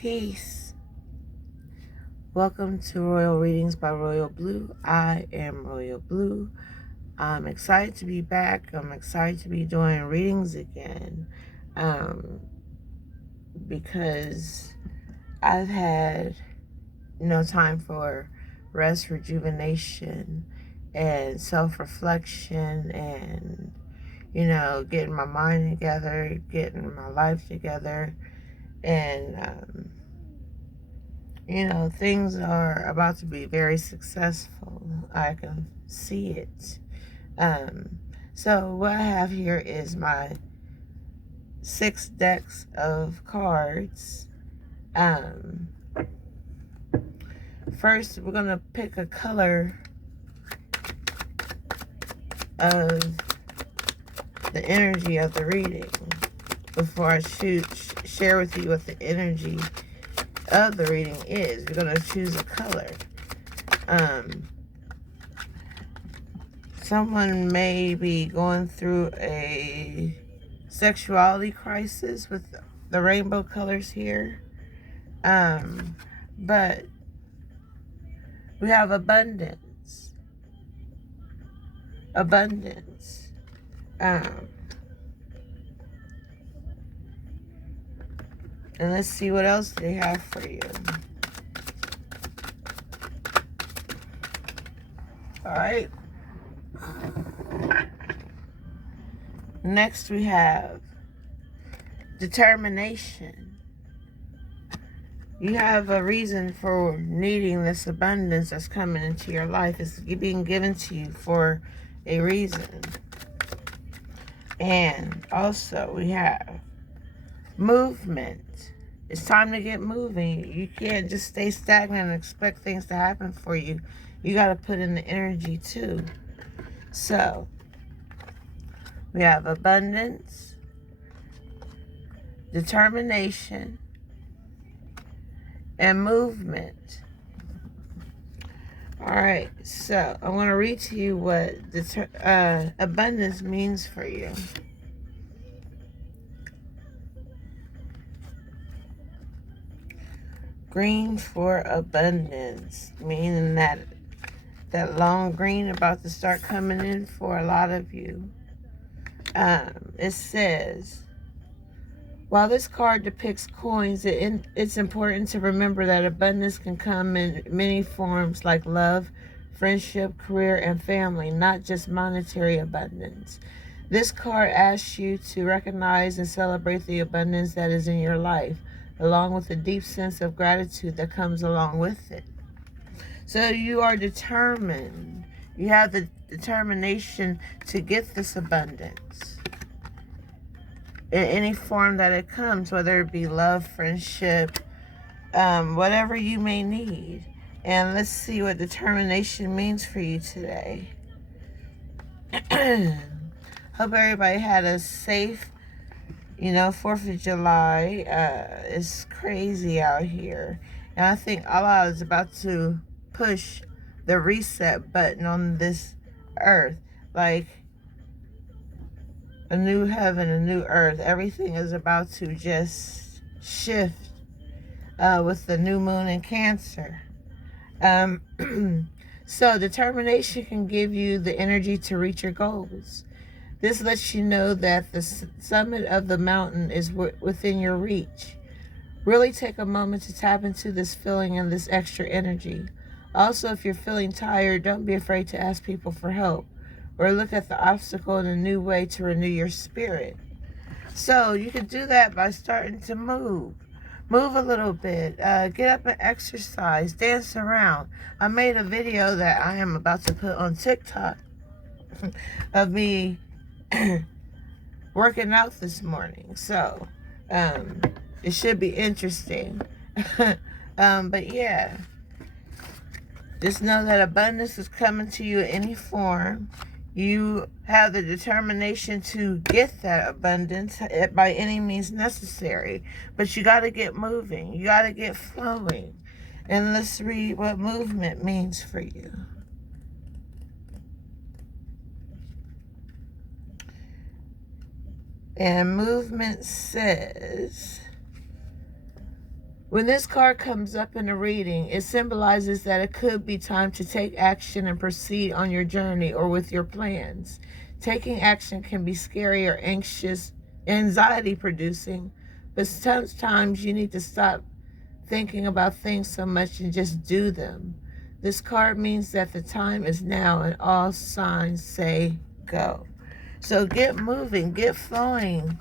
Peace. Welcome to Royal Readings by Royal Blue. I am Royal Blue. I'm excited to be back. I'm excited to be doing readings again because I've had time for rest, rejuvenation, and self-reflection, and getting my mind together, getting my life together, and things are about to be very successful. I can see it. So what I have here is my 6 decks of cards. First, we're going to pick a color of the energy of the reading before I share with you what the energy of the reading is. We're going to choose a color. Someone may be going through a sexuality crisis with the rainbow colors here. But we have abundance. Abundance. And let's see what else they have for you. All right. Next we have determination. You have a reason for needing this abundance that's coming into your life. It's being given to you for a reason. And also we have movement. It's time to get moving. You can't just stay stagnant and expect things to happen for you. You got to put in the energy too. So we have abundance, determination, and movement. All right, so I want to read to you what abundance means for you. Green for abundance, meaning that long green about to start coming in for a lot of you. It says, while this card depicts coins, it's important to remember that abundance can come in many forms like love, friendship, career, and family, not just monetary abundance. This card asks you to recognize and celebrate the abundance that is in your life, along with a deep sense of gratitude that comes along with it. So you are determined. You have the determination to get this abundance in any form that it comes, whether it be love, friendship, whatever you may need. And let's see what determination means for you today. Hope everybody had a safe, 4th of July. It's crazy out here. And I think Allah is about to push the reset button on this earth. Like a new heaven, a new earth. Everything is about to just shift with the new moon in Cancer. So determination can give you the energy to reach your goals. This lets you know that the summit of the mountain is within your reach. Really take a moment to tap into this feeling and this extra energy. Also, if you're feeling tired, don't be afraid to ask people for help, or look at the obstacle in a new way to renew your spirit. So you can do that by starting to move. Move a little bit. Get up and exercise. Dance around. I made a video that I am about to put on TikTok of me working out this morning. So it should be interesting. But yeah. Just know that abundance is coming to you in any form. You have the determination to get that abundance by any means necessary. But you got to get moving. You got to get flowing. And let's read what movement means for you. And movement says, When this card comes up in a reading, it symbolizes that it could be time to take action and proceed on your journey or with your plans. Taking action can be scary or anxious, anxiety producing, but sometimes you need to stop thinking about things so much and just do them. This card means that the time is now and all signs say go. So get moving, get flowing,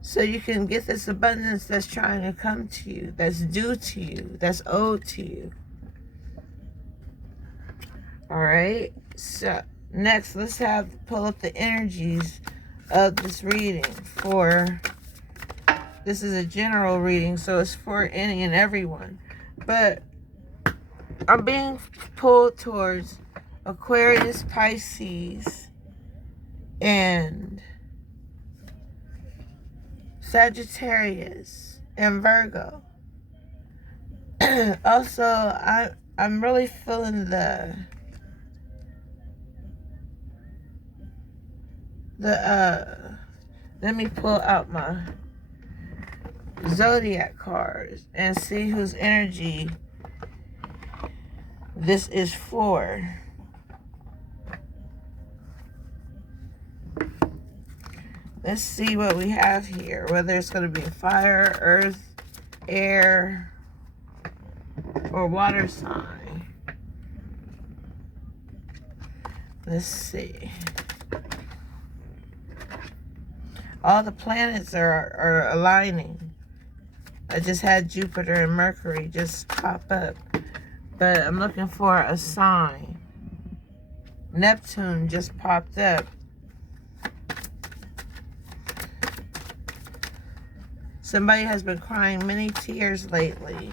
so you can get this abundance that's trying to come to you, that's due to you, that's owed to you. All right, so next let's pull up the energies of this reading. This is a general reading, so it's for any and everyone, but I'm being pulled towards Aquarius, Pisces, and Sagittarius, and Virgo. Also, I'm really feeling the let me pull out my zodiac cards and see whose energy this is for. Let's see what we have here, whether it's going to be fire, earth, air, or water sign. Let's see. All the planets are aligning. I just had Jupiter and Mercury just pop up, but I'm looking for a sign. Neptune just popped up. Somebody has been crying many tears lately.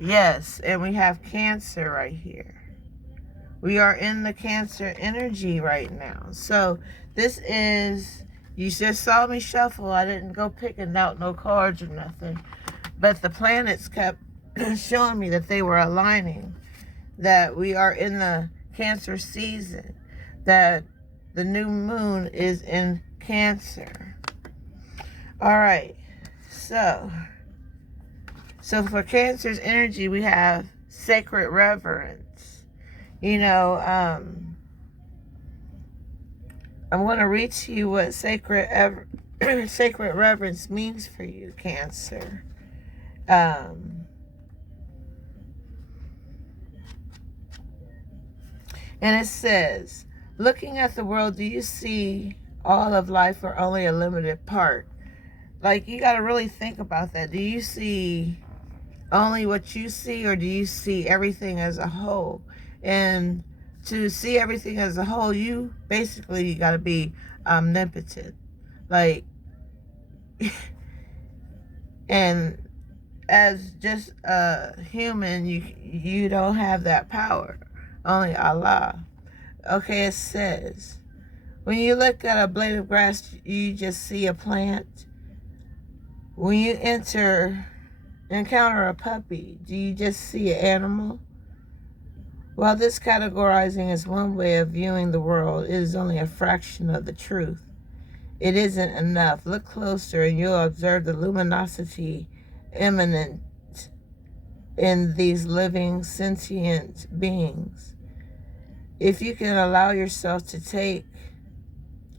Yes, and we have Cancer right here. We are in the Cancer energy right now. So this is, you just saw me shuffle. I didn't go picking out no cards or nothing. But the planets kept showing me that they were aligning. That we are in the Cancer season. That the new moon is in Cancer. All right. So for Cancer's energy, we have sacred reverence. You know, I'm going to read to you what sacred reverence means for you, Cancer. And it says, looking at the world, do you see all of life or only a limited part? Like, you got to really think about that. Do you see only what you see, or do you see everything as a whole? And to see everything as a whole, you basically got to be omnipotent. Like, and as just a human, you don't have that power. Only Allah. Okay, it says, when you look at a blade of grass, you just see a plant. When you encounter a puppy, do you just see an animal? While this categorizing is one way of viewing the world, it is only a fraction of the truth. It isn't enough. Look closer and you'll observe the luminosity immanent in these living, sentient beings. If you can allow yourself to take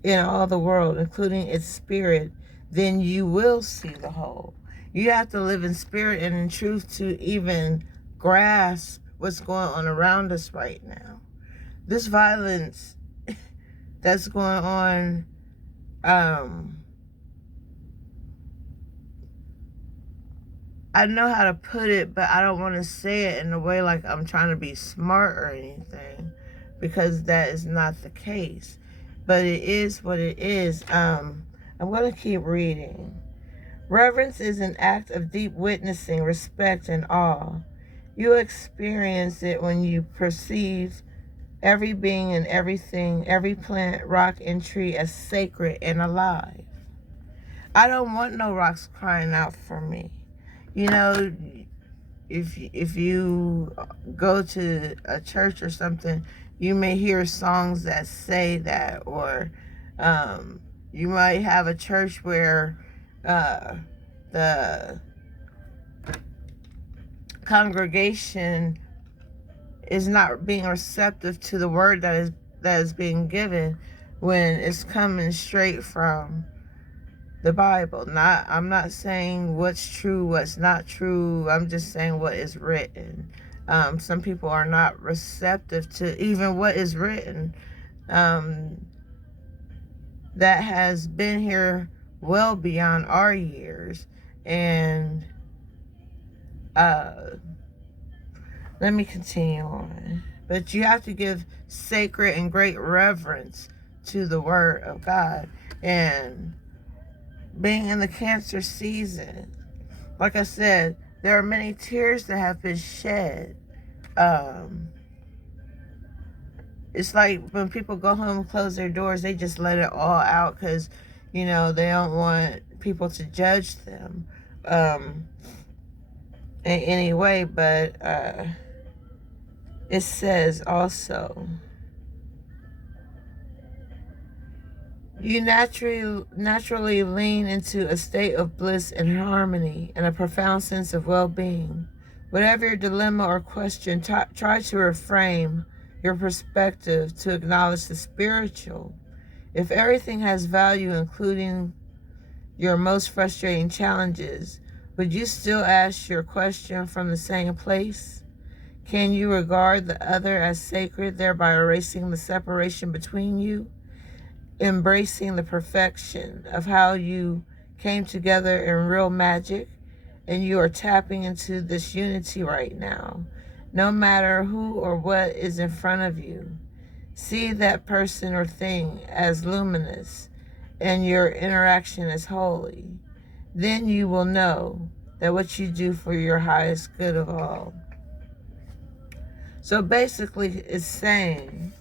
in all the world, including its spirit, then you will see the whole. You have to live in spirit and in truth to even grasp what's going on around us right now. This violence that's going on, I know how to put it, but I don't want to say it in a way like I'm trying to be smart or anything, because that is not the case. But it is what it is. I'm going to keep reading. Reverence is an act of deep witnessing, respect, and awe. You experience it when you perceive every being and everything, every plant, rock, and tree as sacred and alive. I don't want no rocks crying out for me. You know, if you go to a church or something, you may hear songs that say that, or you might have a church where the congregation is not being receptive to the word that is being given when it's coming straight from the Bible. I'm not saying what's true, what's not true. I'm just saying what is written. Some people are not receptive to even what is written. That has been here well beyond our years. And let me continue on. But you have to give sacred and great reverence to the word of God. And being in the Cancer season, like I said, there are many tears that have been shed. It's like when people go home and close their doors, they just let it all out because, they don't want people to judge them in any way. But it says also, you naturally lean into a state of bliss and harmony and a profound sense of well-being. Whatever your dilemma or question, try to reframe your perspective to acknowledge the spiritual. If everything has value, including your most frustrating challenges, would you still ask your question from the same place? Can you regard the other as sacred, thereby erasing the separation between you? Embracing the perfection of how you came together in real magic, and you are tapping into this unity right now. No matter who or what is in front of you, see that person or thing as luminous and your interaction as holy. Then you will know that what you do for your highest good of all. So basically it's saying,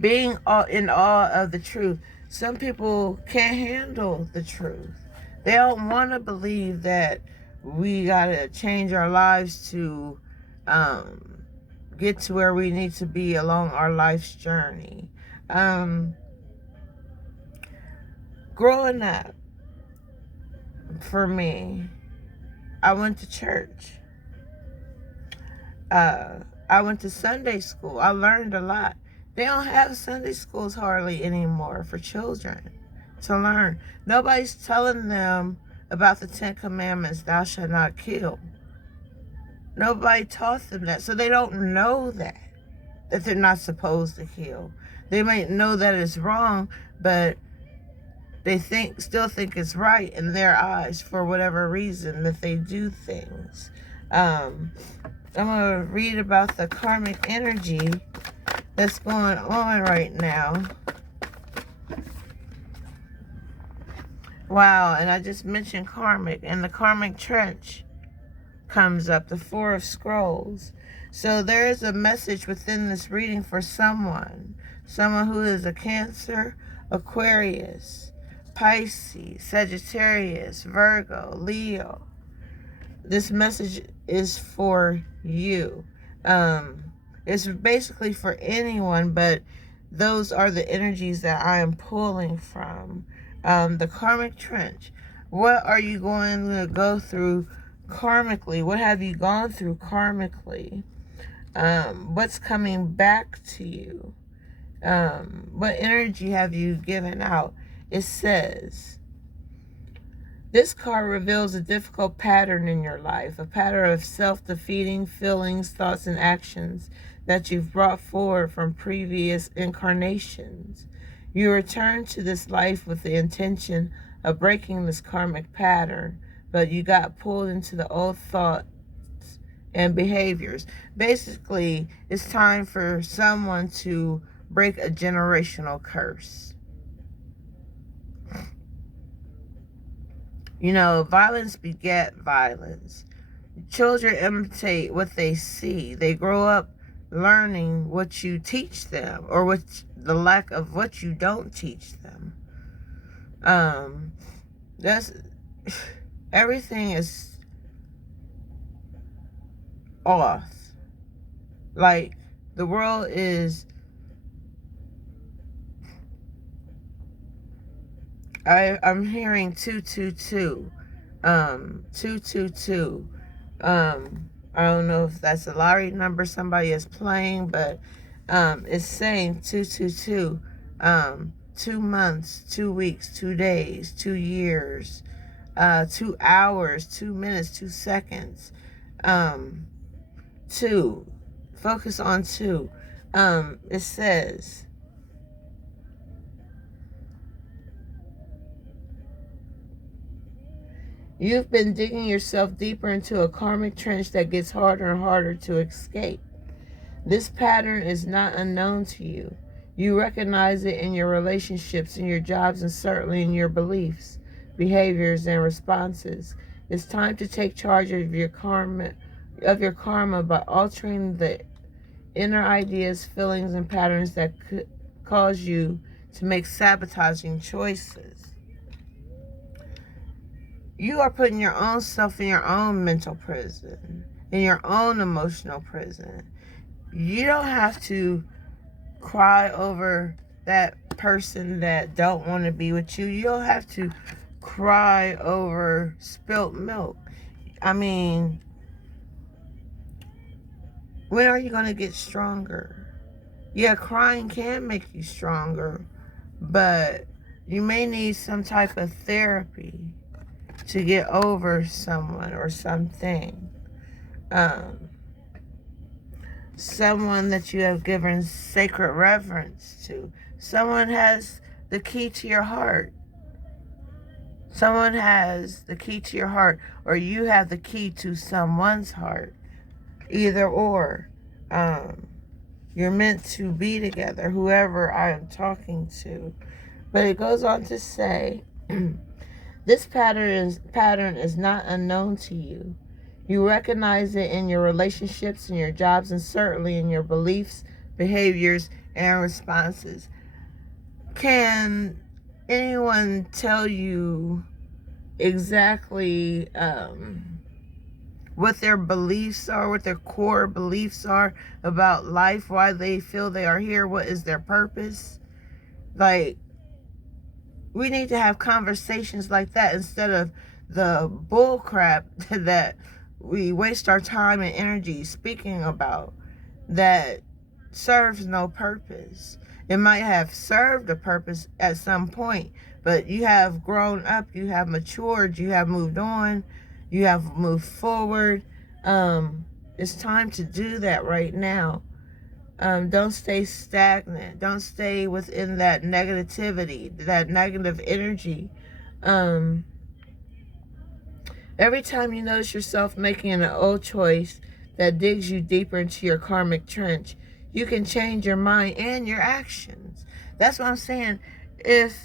being in awe of the truth. Some people can't handle the truth. They don't want to believe that we got to change our lives to get to where we need to be along our life's journey. Growing up, for me, I went to church. I went to Sunday school. I learned a lot. They don't have Sunday schools hardly anymore for children to learn. Nobody's telling them about the 10 Commandments, thou shalt not kill. Nobody taught them that. So they don't know that they're not supposed to kill. They might know that it's wrong, but they still think it's right in their eyes for whatever reason that they do things. I'm going to read about the karmic energy that's going on right now. Wow, and I just mentioned karmic, and the karmic trench comes up, the Four of Scrolls. So there is a message within this reading for someone who is a Cancer, Aquarius, Pisces, Sagittarius, Virgo, Leo. This message is for you. It's basically for anyone, but those are the energies that I am pulling from. The karmic trench. What are you going to go through karmically? What have you gone through karmically? What's coming back to you? What energy have you given out? It says, this card reveals a difficult pattern in your life, a pattern of self-defeating feelings, thoughts, and actions that you've brought forward from previous incarnations. You return to this life with the intention of breaking this karmic pattern, but you got pulled into the old thoughts and behaviors. Basically, it's time for someone to break a generational curse. Violence beget violence. Children imitate what they see. They grow up learning what you teach them, or the lack of what you don't teach them. That's everything is off. Like, the world is, I'm hearing 222. 222. I don't know if that's a lottery number somebody is playing, but it's saying 222. 2 months, 2 weeks, 2 days, 2 years, 2 hours, 2 minutes, 2 seconds. 2. Focus on 2. It says, you've been digging yourself deeper into a karmic trench that gets harder and harder to escape. This pattern is not unknown to you. You recognize it in your relationships, in your jobs, and certainly in your beliefs, behaviors, and responses. It's time to take charge of your karma by altering the inner ideas, feelings, and patterns that could cause you to make sabotaging choices. You are putting your own self in your own mental prison, in your own emotional prison. You don't have to cry over that person that don't want to be with you. You don't have to cry over spilt milk. I mean, when are you going to get stronger? Yeah, crying can make you stronger, but you may need some type of therapy to get over someone or something. Someone that you have given sacred reverence to. Someone has the key to your heart. Someone has the key to your heart, or you have the key to someone's heart. Either or. You're meant to be together, whoever I am talking to. But it goes on to say, this pattern is not unknown to you. You recognize it in your relationships, in your jobs, and certainly in your beliefs, behaviors, and responses. Can anyone tell you exactly what their beliefs are, what their core beliefs are about life, why they feel they are here, what is their purpose? Like, we need to have conversations like that instead of the bull crap that we waste our time and energy speaking about that serves no purpose. It might have served a purpose at some point, but you have grown up, you have matured, you have moved on, you have moved forward. It's time to do that right now. Don't stay stagnant. Don't stay within that negativity, that negative energy. Every time you notice yourself making an old choice that digs you deeper into your karmic trench, you can change your mind and your actions. That's what I'm saying. If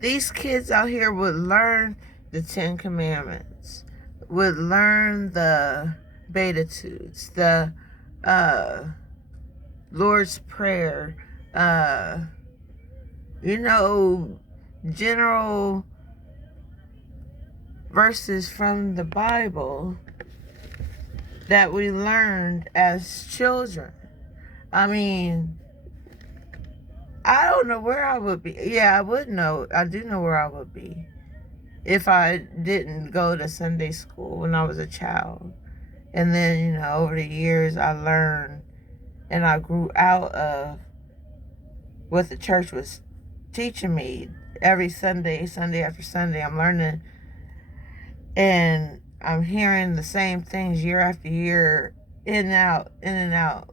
these kids out here would learn the 10 Commandments, would learn the Beatitudes, the Lord's Prayer, general verses from the Bible that we learned as children. I mean, I don't know where I would be. Yeah, I would know. I do know where I would be if I didn't go to Sunday school when I was a child. And then, over the years, I learned and I grew out of what the church was teaching me every Sunday after Sunday. I'm learning and I'm hearing the same things year after year, in and out, in and out.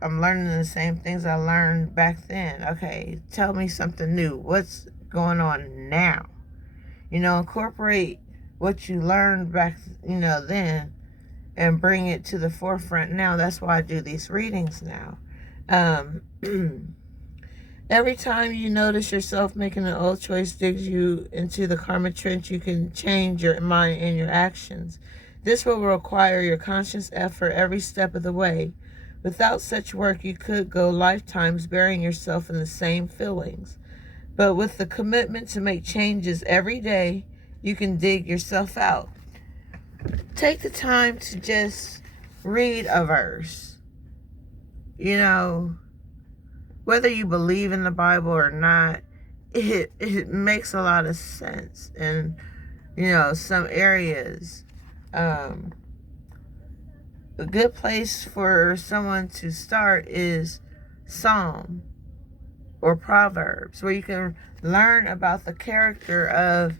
I'm learning the same things I learned back then. Okay, tell me something new. What's going on now? Incorporate what you learned back, then, and bring it to the forefront now. That's why I do these readings now. Every time you notice yourself making an old choice digs you into the karma trench, you can change your mind and your actions. This will require your conscious effort every step of the way. Without such work, you could go lifetimes burying yourself in the same feelings. But with the commitment to make changes every day, you can dig yourself out. Take the time to just read a verse. Whether you believe in the Bible or not, it makes a lot of sense in, some areas. a good place for someone to start is Psalm or Proverbs, where you can learn about the character of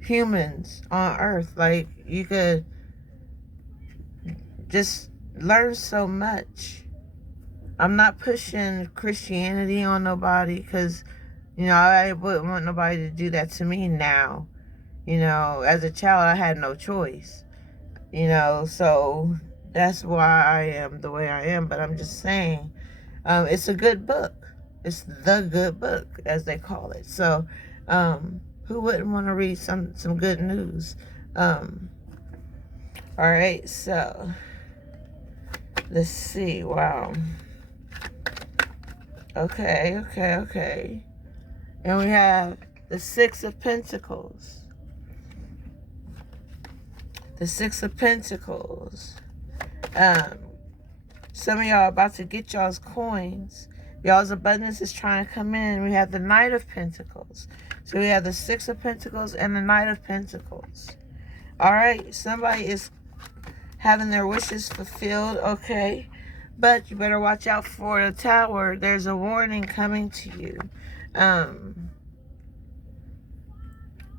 humans on earth. Like, you could just learn so much. I'm not pushing Christianity on nobody, because, I wouldn't want nobody to do that to me now. As a child, I had no choice. So that's why I am the way I am. But I'm just saying, it's a good book. It's the good book, as they call it. So, who wouldn't want to read some good news? All right, so let's see. Wow. Okay. And we have the Six of Pentacles. The Six of Pentacles. Some of y'all are about to get y'all's coins. Y'all's abundance is trying to come in. We have the Knight of Pentacles. So we have the Six of Pentacles and the Knight of Pentacles. All right, somebody is having their wishes fulfilled, okay? But you better watch out for the Tower. There's a warning coming to you.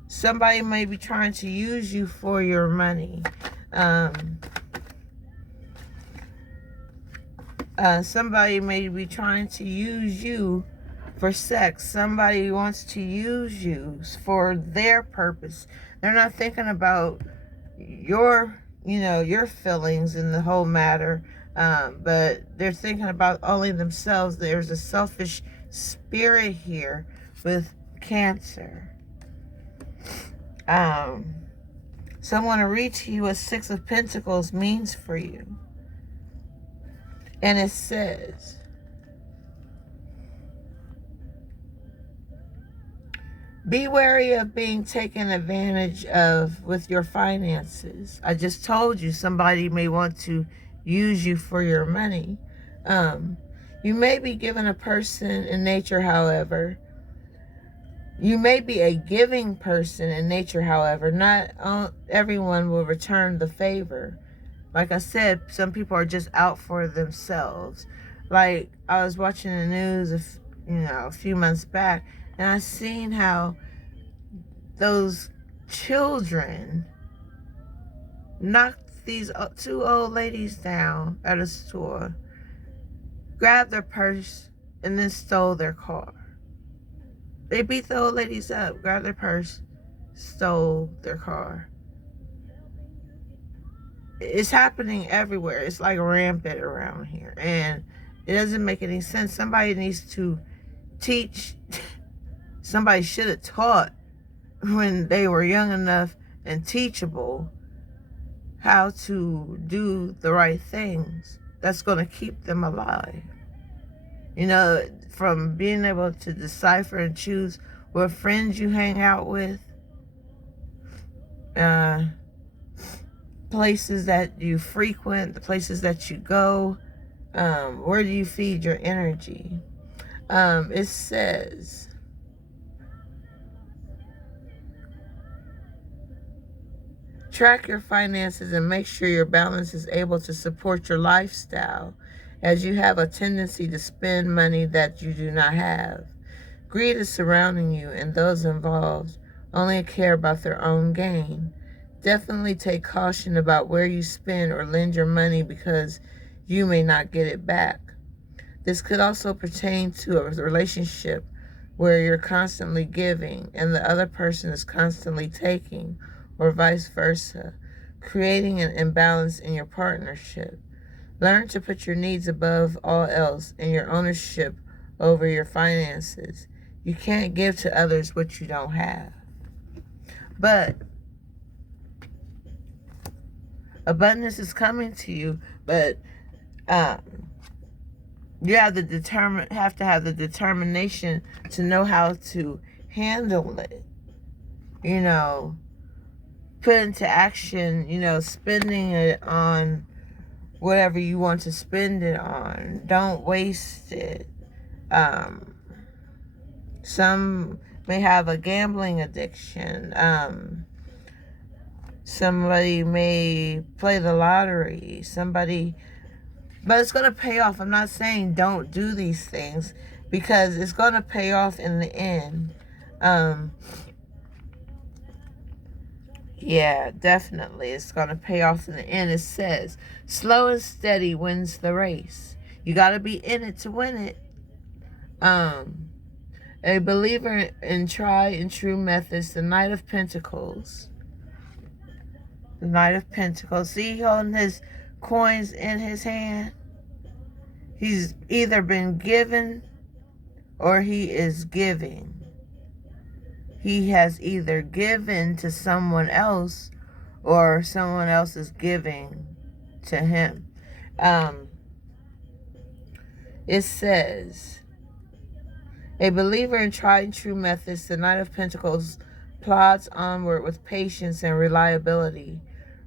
Somebody may be trying to use you for your money. Somebody may be trying to use you for sex. Somebody wants to use you for their purpose. They're not thinking about your feelings in the whole matter, but they're thinking about only themselves. There's a selfish spirit here with Cancer. Someone to read to you what Six of Pentacles means for you. And it says, be wary of being taken advantage of with your finances. I just told you somebody may want to use you for your money. You may be given a person in nature, however. You may be a giving person in nature, however. Not everyone will return the favor. Like I said, some people are just out for themselves. Like, I was watching the news a few months back, and I seen how those children knocked these two old ladies down at a store, grabbed their purse, and then stole their car. They beat the old ladies up, grabbed their purse, stole their car. It's happening everywhere. It's like rampant around here. And it doesn't make any sense. Somebody needs to teach. Somebody should have taught when they were young enough and teachable how to do the right things that's going to keep them alive. From being able to decipher and choose what friends you hang out with, places that you frequent, the places that you go, where do you feed your energy? It says, track your finances and make sure your balance is able to support your lifestyle, as you have a tendency to spend money that you do not have. Greed is surrounding you, and those involved only care about their own gain. Definitely take caution about where you spend or lend your money, because you may not get it back. This could also pertain to a relationship where you're constantly giving and the other person is constantly taking, or vice versa, creating an imbalance in your partnership. Learn to put your needs above all else and your ownership over your finances. You can't give to others what you don't have. But abundance is coming to you, but you have to have the determination to know how to handle it. Put into action, spending it on whatever you want to spend it on. Don't waste it. Some may have a gambling addiction. Somebody may play the lottery. But it's going to pay off. I'm not saying don't do these things, because it's going to pay off in the end. Yeah, definitely. It's going to pay off in the end. It says, slow and steady wins the race. You got to be in it to win it. A believer in tried and true methods, the Knight of Pentacles. The Knight of Pentacles. See, holding his coins in his hand? He's either been given or he is giving. He has either given to someone else or someone else is giving to him. It says, a believer in tried and true methods, the Knight of Pentacles plods onward with patience and reliability.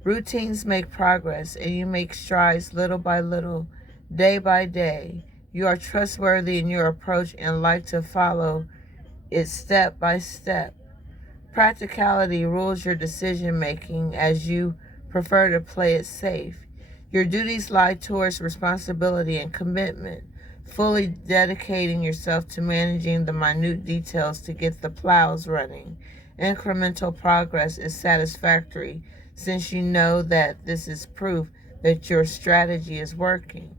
Routines make progress, and you make strides little by little, day by day. You are trustworthy in your approach and like to follow it step by step. Practicality rules your decision-making as you prefer to play it safe. Your duties lie towards responsibility and commitment, fully dedicating yourself to managing the minute details to get the plows running. Incremental progress is satisfactory, since you know that this is proof that your strategy is working.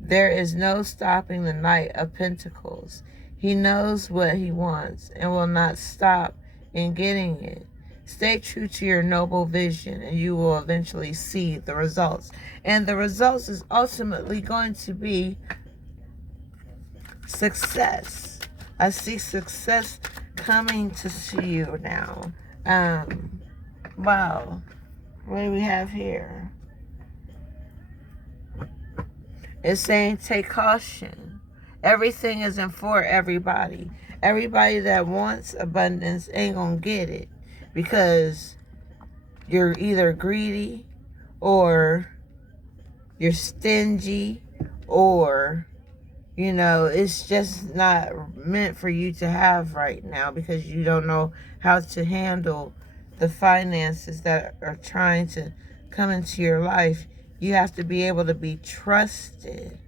There is no stopping the Knight of Pentacles. He knows what he wants and will not stop in getting it. Stay true to your noble vision and you will eventually see the results. And the results is ultimately going to be success. I see success coming to you now. Wow. What do we have here? It's saying take caution. Everything isn't for everybody. Everybody that wants abundance ain't gonna get it, because you're either greedy or you're stingy, or it's just not meant for you to have right now, because you don't know how to handle the finances that are trying to come into your life. You have to be able to be trusted.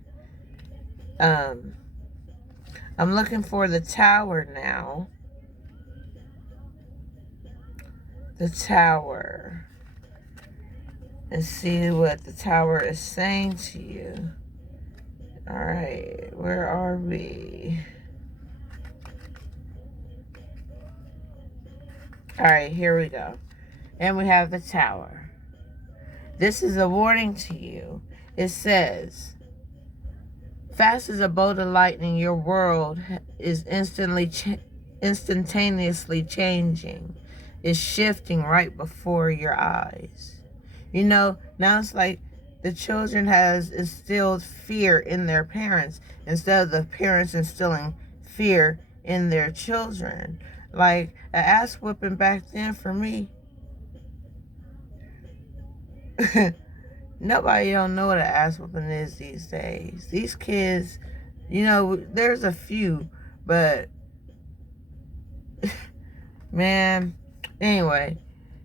I'm looking for the Tower now. The Tower. Let's see what the Tower is saying to you. All right, where are we? All right, here we go. And we have the Tower. This is a warning to you. It says, fast as a bolt of lightning, your world is instantaneously changing. It's shifting right before your eyes. Now it's like the children has instilled fear in their parents instead of the parents instilling fear in their children. Like an ass whooping back then for me. Nobody don't know what an ass whooping is these days. These kids, there's a few, but man, anyway,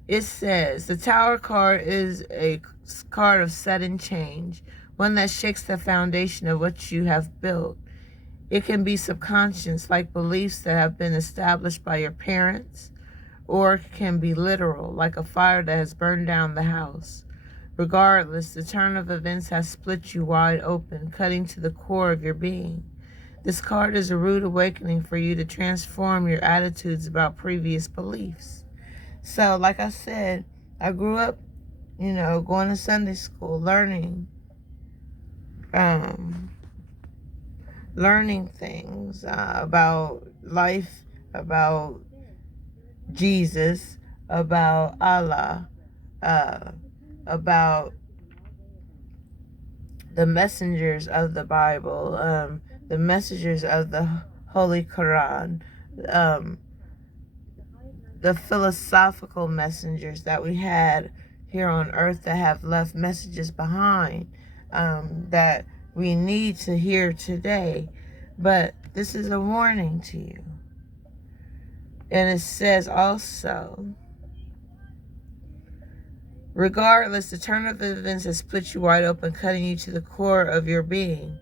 it says the Tower card is a card of sudden change, one that shakes the foundation of what you have built. It can be subconscious, like beliefs that have been established by your parents, or it can be literal, like a fire that has burned down the house. Regardless, the turn of events has split you wide open, cutting to the core of your being. This card is a rude awakening for you to transform your attitudes about previous beliefs. So, like I said, I grew up, going to Sunday school, learning things about life, about Jesus, about Allah, about the messengers of the Bible, the messengers of the Holy Quran, the philosophical messengers that we had here on earth that have left messages behind that we need to hear today. But this is a warning to you. And it says also, Regardless, the turn of events has split you wide open, cutting you to the core of your being.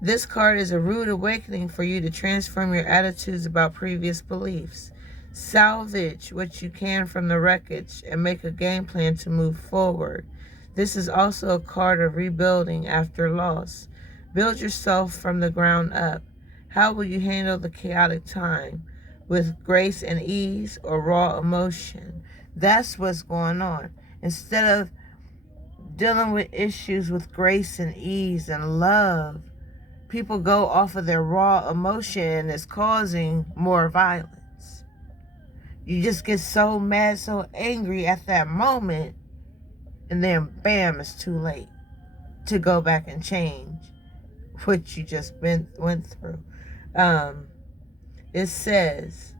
This card is a rude awakening for you to transform your attitudes about previous beliefs. Salvage what you can from the wreckage and make a game plan to move forward. This is also a card of rebuilding after loss. Build yourself from the ground up. How will you handle the chaotic time? With grace and ease or raw emotion? That's what's going on. Instead of dealing with issues with grace and ease and love, people go off of their raw emotion and it's causing more violence. You just get so mad, so angry at that moment, and then bam, it's too late to go back and change what you just went through. It says,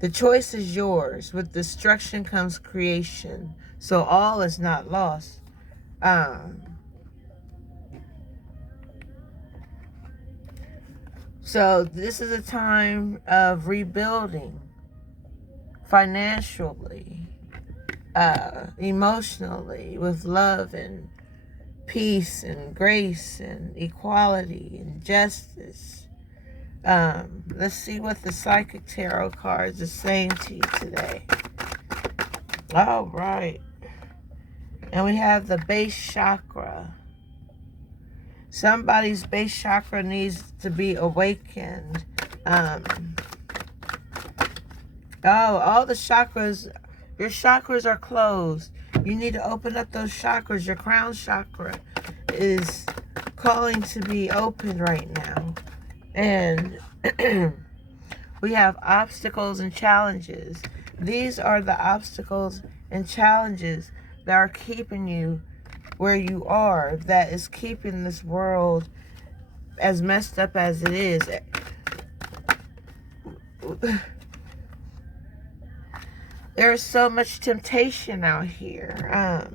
the choice is yours. With destruction comes creation. So all is not lost. So this is a time of rebuilding financially, emotionally, with love and peace and grace and equality and justice. Let's see what the Psychic Tarot cards are saying to you today. All right. And we have the base chakra. Somebody's base chakra needs to be awakened. All the chakras, your chakras are closed. You need to open up those chakras. Your crown chakra is calling to be open right now. And we have obstacles and challenges. These are the obstacles and challenges that are keeping you where you are, that is keeping this world as messed up as it is. There is so much temptation out here.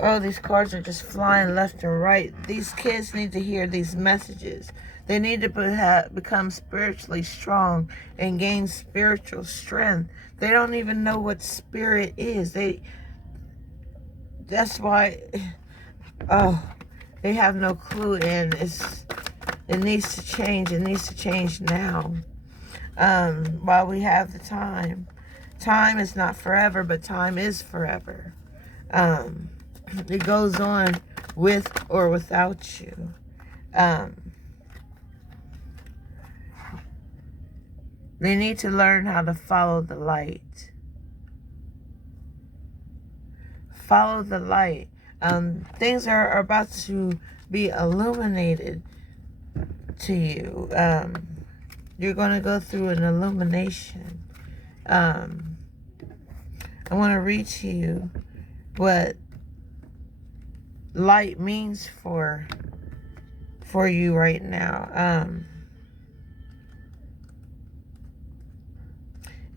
Oh, these cards are just flying left and right. These kids need to hear these messages. They need to become spiritually strong and gain spiritual strength. They don't even know what spirit is. That's why, they have no clue, and it needs to change. It needs to change now. While we have the time. Time is not forever, but time is forever. It goes on with or without you. They need to learn how to follow the light. Follow the light. Things are about to be illuminated to you. You're going to go through an illumination. I want to read to you what light means for you right now.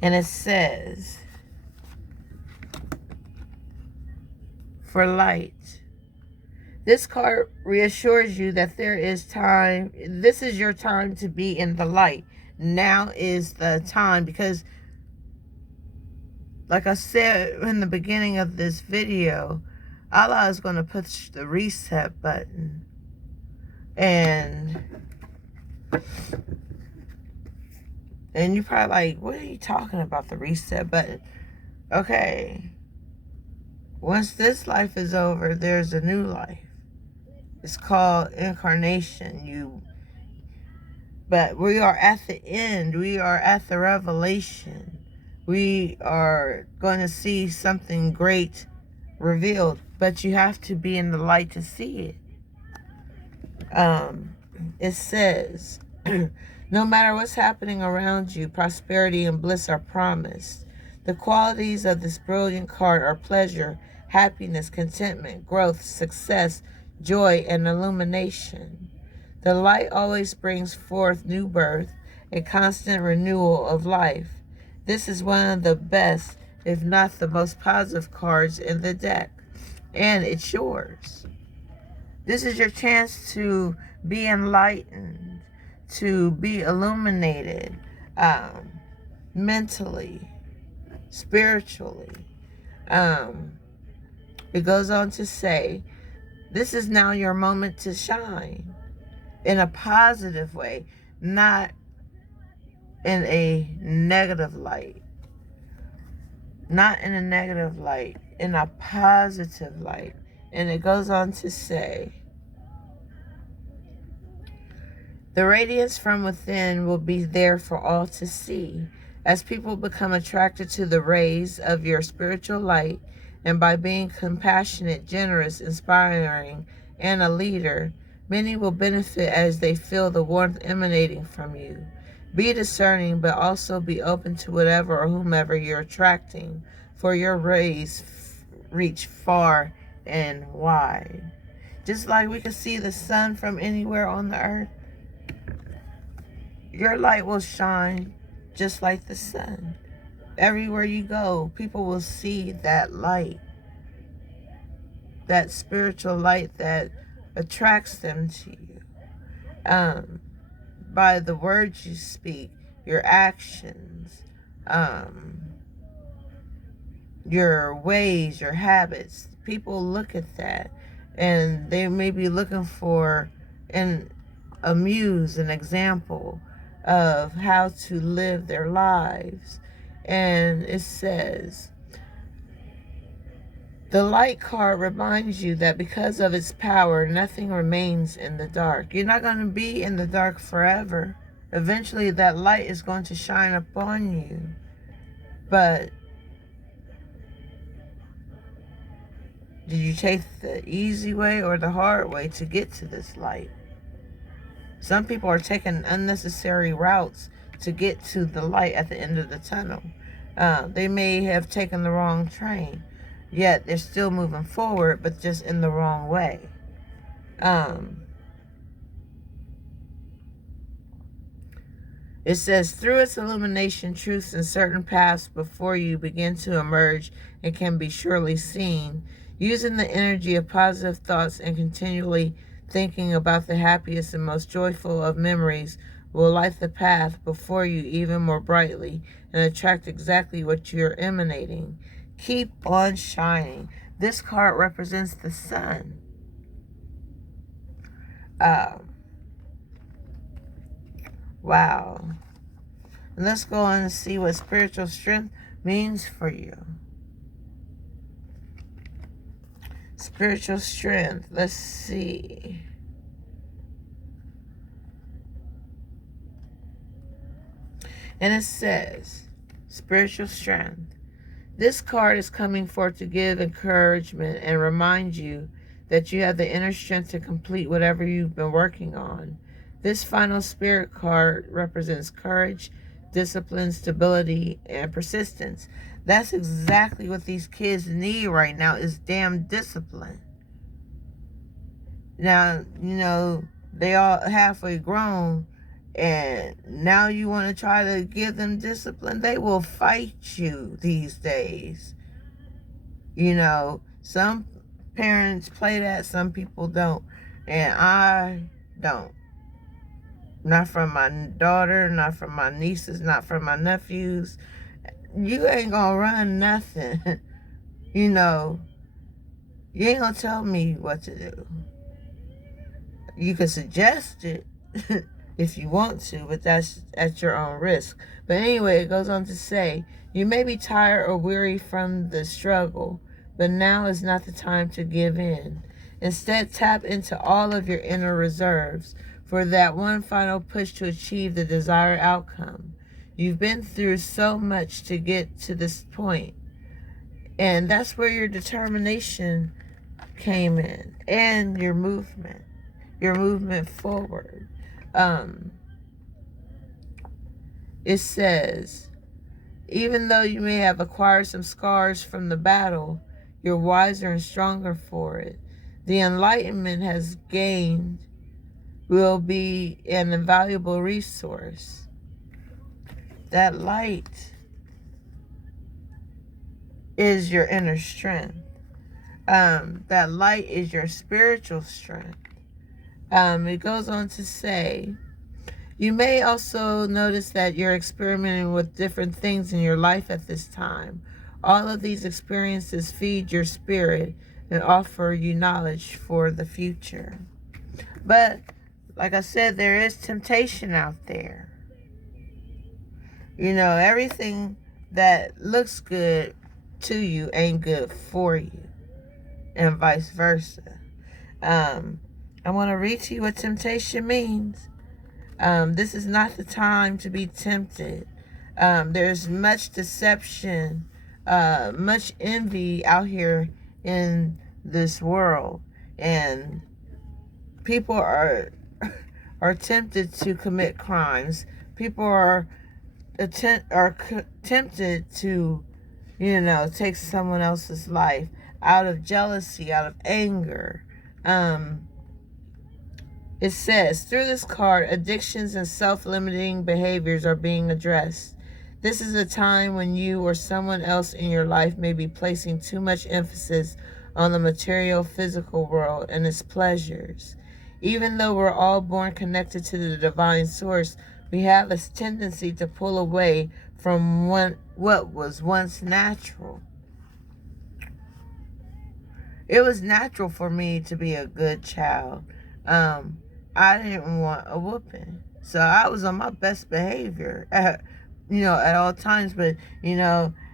And it says, for light. This card reassures you that there is time. This is your time to be in the light. Now is the time, because like I said in the beginning of this video, Allah is going to push the reset button. And you're probably like, what are you talking about, the reset button? Okay. Once this life is over, there's a new life. It's called incarnation. But we are at the end. We are at the revelation. We are going to see something great revealed. But you have to be in the light to see it. It says, no matter what's happening around you, prosperity and bliss are promised. The qualities of this brilliant card are pleasure, happiness, contentment, growth, success, joy, and illumination. The light always brings forth new birth, a constant renewal of life. This is one of the best, if not the most positive cards in the deck, and it's yours. This is your chance to be enlightened, to be illuminated, mentally, spiritually. It goes on to say, this is now your moment to shine in a positive way, not in a negative light. Not in a negative light, in a positive light. And it goes on to say, the radiance from within will be there for all to see. As people become attracted to the rays of your spiritual light, and by being compassionate, generous, inspiring, and a leader, many will benefit as they feel the warmth emanating from you. Be discerning, but also be open to whatever or whomever you're attracting, for your rays reach far and wide. Just like we can see the sun from anywhere on the earth, your light will shine just like the sun. Everywhere you go, people will see that light, that spiritual light that attracts them to you. By the words you speak, your actions, your ways, your habits. People look at that and they may be looking for an example of how to live their lives. And it says, the light card reminds you that because of its power, nothing remains in the dark. You're not going to be in the dark forever. Eventually that light is going to shine upon you. But did you take the easy way or the hard way to get to this light? Some people are taking unnecessary routes to get to the light at the end of the tunnel. They may have taken the wrong train, yet they're still moving forward, but just in the wrong way. It says, through its illumination, truths and certain paths before you begin to emerge and can be surely seen. Using the energy of positive thoughts and continually thinking about the happiest and most joyful of memories will light the path before you even more brightly and attract exactly what you're emanating. Keep on shining. This card represents the sun. Wow. And let's go on and see what spiritual strength means for you. Spiritual strength. Let's see. And it says, spiritual strength. This card is coming forth to give encouragement and remind you that you have the inner strength to complete whatever you've been working on. This final spirit card represents courage, discipline, stability, and persistence. That's exactly what these kids need right now, is damn discipline. Now, they all halfway grown, and now you want to try to give them discipline. They will fight you these days. Some parents play that, some people don't. And I don't. Not from my daughter, not from my nieces, not from my nephews. You ain't gonna run nothing. You ain't gonna tell me what to do. You can suggest it if you want to, but that's at your own risk. But anyway, it goes on to say, you may be tired or weary from the struggle, but now is not the time to give in. Instead, tap into all of your inner reserves for that one final push to achieve the desired outcome. You've been through so much to get to this point, and that's where your determination came in, and your movement forward. It says, even though you may have acquired some scars from the battle, you're wiser and stronger for it. The enlightenment has gained will be an invaluable resource. That light is your inner strength. That light is your spiritual strength. It goes on to say, you may also notice that you're experimenting with different things in your life at this time. All of these experiences feed your spirit and offer you knowledge for the future. But, like I said, there is temptation out there. You know, everything that looks good to you ain't good for you, and vice versa. I want to read to you what temptation means. This is not the time to be tempted. There's much deception, much envy out here in this world, and people are tempted to commit crimes. People are tempted to, take someone else's life out of jealousy, out of anger. It says, through this card, addictions and self-limiting behaviors are being addressed. This is a time when you or someone else in your life may be placing too much emphasis on the material, physical world and its pleasures. Even though we're all born connected to the divine source, we have a tendency to pull away from what was once natural. It was natural for me to be a good child. I didn't want a whooping. So I was on my best behavior at all times. But,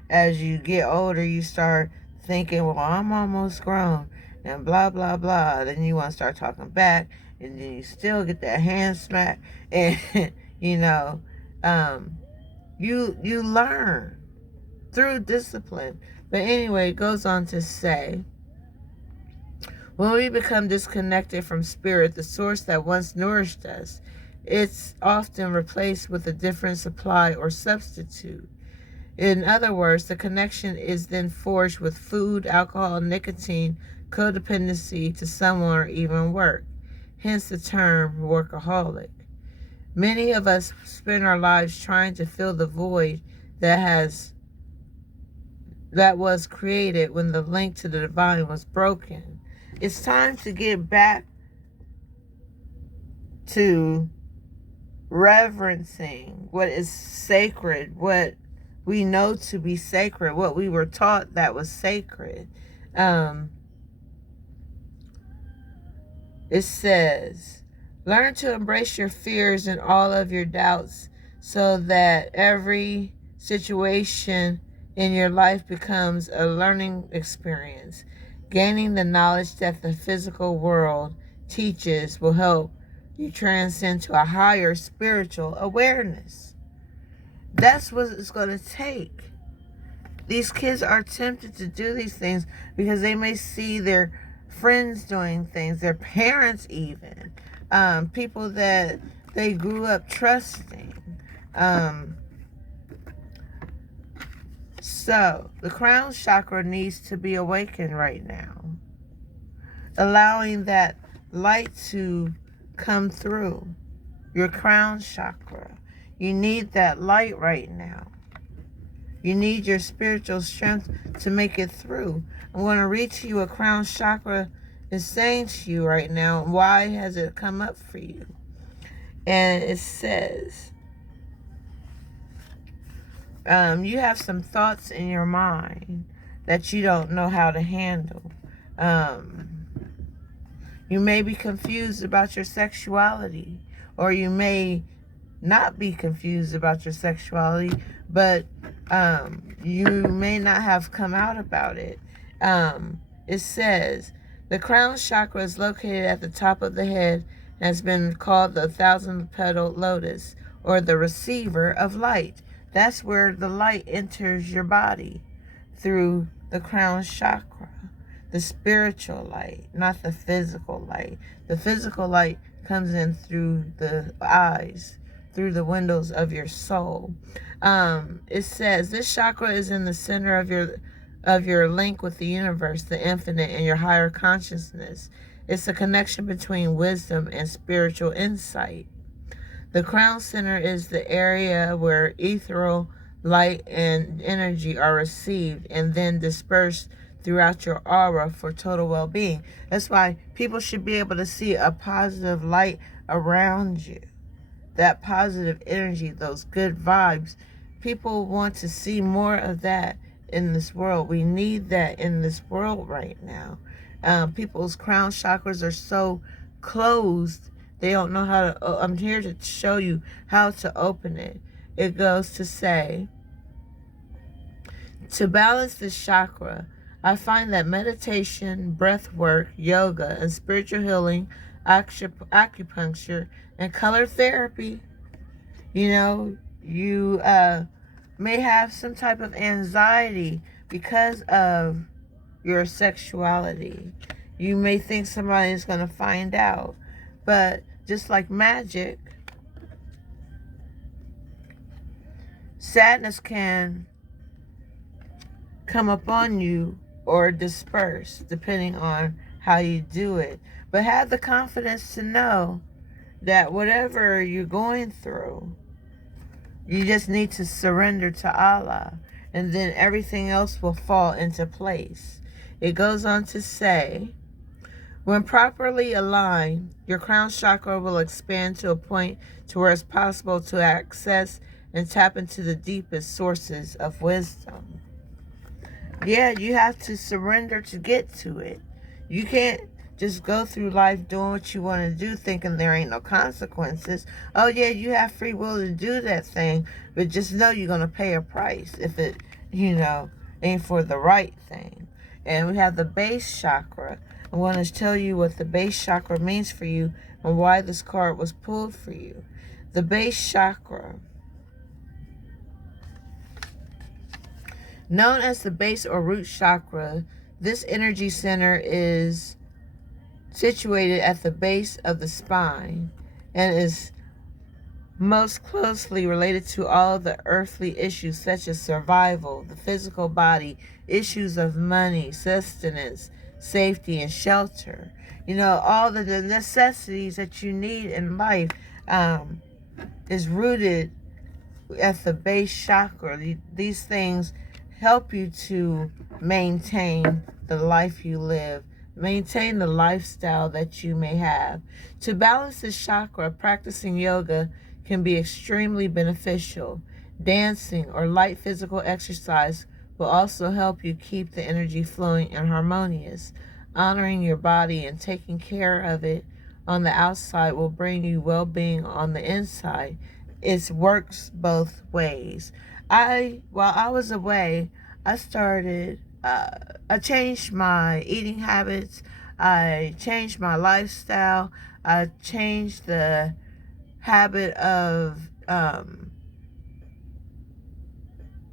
as you get older, you start thinking, well, I'm almost grown and blah, blah, blah. Then you want to start talking back, and then you still get that hand smack. And, you learn through discipline. But anyway, it goes on to say, when we become disconnected from spirit, the source that once nourished us, it's often replaced with a different supply or substitute. In other words, the connection is then forged with food, alcohol, nicotine, codependency to someone, or even work. Hence the term workaholic. Many of us spend our lives trying to fill the void that was created when the link to the divine was broken. It's time to get back to reverencing what is sacred, what we know to be sacred, what we were taught that was sacred. It says, learn to embrace your fears and all of your doubts so that every situation in your life becomes a learning experience. Gaining the knowledge that the physical world teaches will help you transcend to a higher spiritual awareness. That's what it's going to take. These kids are tempted to do these things because they may see their friends doing things, their parents even, people that they grew up trusting. So, the crown chakra needs to be awakened right now. Allowing that light to come through your crown chakra. You need that light right now. You need your spiritual strength to make it through. I'm going to read to you what crown chakra is saying to you right now. Why has it come up for you? And it says, you have some thoughts in your mind that you don't know how to handle. You may be confused about your sexuality, or you may not be confused about your sexuality, but you may not have come out about it. It says, the crown chakra is located at the top of the head and has been called the 1,000-petaled lotus, or the receiver of light. That's where the light enters your body, through the crown chakra. The spiritual light, not the physical light. The physical light comes in through the eyes, through the windows of your soul. It says this chakra is in the center of your link with the universe, the infinite, and your higher consciousness. It's a connection between wisdom and spiritual insight. The crown center is the area where ethereal light and energy are received and then dispersed throughout your aura for total well-being. That's why people should be able to see a positive light around you. That positive energy, those good vibes. People want to see more of that in this world. We need that in this world right now. People's crown chakras are so closed, they don't know how to. I'm here to show you how to open it. It goes to say, to balance this chakra, I find that meditation, breath work, yoga, and spiritual healing, acupuncture, and color therapy. You may have some type of anxiety because of your sexuality. You may think somebody is going to find out. But just like magic, sadness can come upon you or disperse depending on how you do it. But have the confidence to know that whatever you're going through, you just need to surrender to Allah, and then everything else will fall into place. It goes on to say, when properly aligned, your crown chakra will expand to a point to where it's possible to access and tap into the deepest sources of wisdom. Yeah, you have to surrender to get to it. You can't just go through life doing what you want to do thinking there ain't no consequences. Oh yeah, you have free will to do that thing, but just know you're going to pay a price if it, ain't for the right thing. And we have the base chakra. I want to tell you what the base chakra means for you and why this card was pulled for you. The base chakra, known as the base or root chakra, this energy center is situated at the base of the spine and is most closely related to all the earthly issues such as survival, the physical body, issues of money, sustenance, safety, and shelter. All the necessities that you need in life is rooted at the base chakra. These things help you to maintain the life you live, maintain the lifestyle that you may have. To balance this chakra, practicing yoga can be extremely beneficial. Dancing or light physical exercise will also help you keep the energy flowing and harmonious. Honoring your body and taking care of it on the outside will bring you well-being on the inside. It works both ways. While I was away, I changed my eating habits. I changed my lifestyle. I changed the habit of,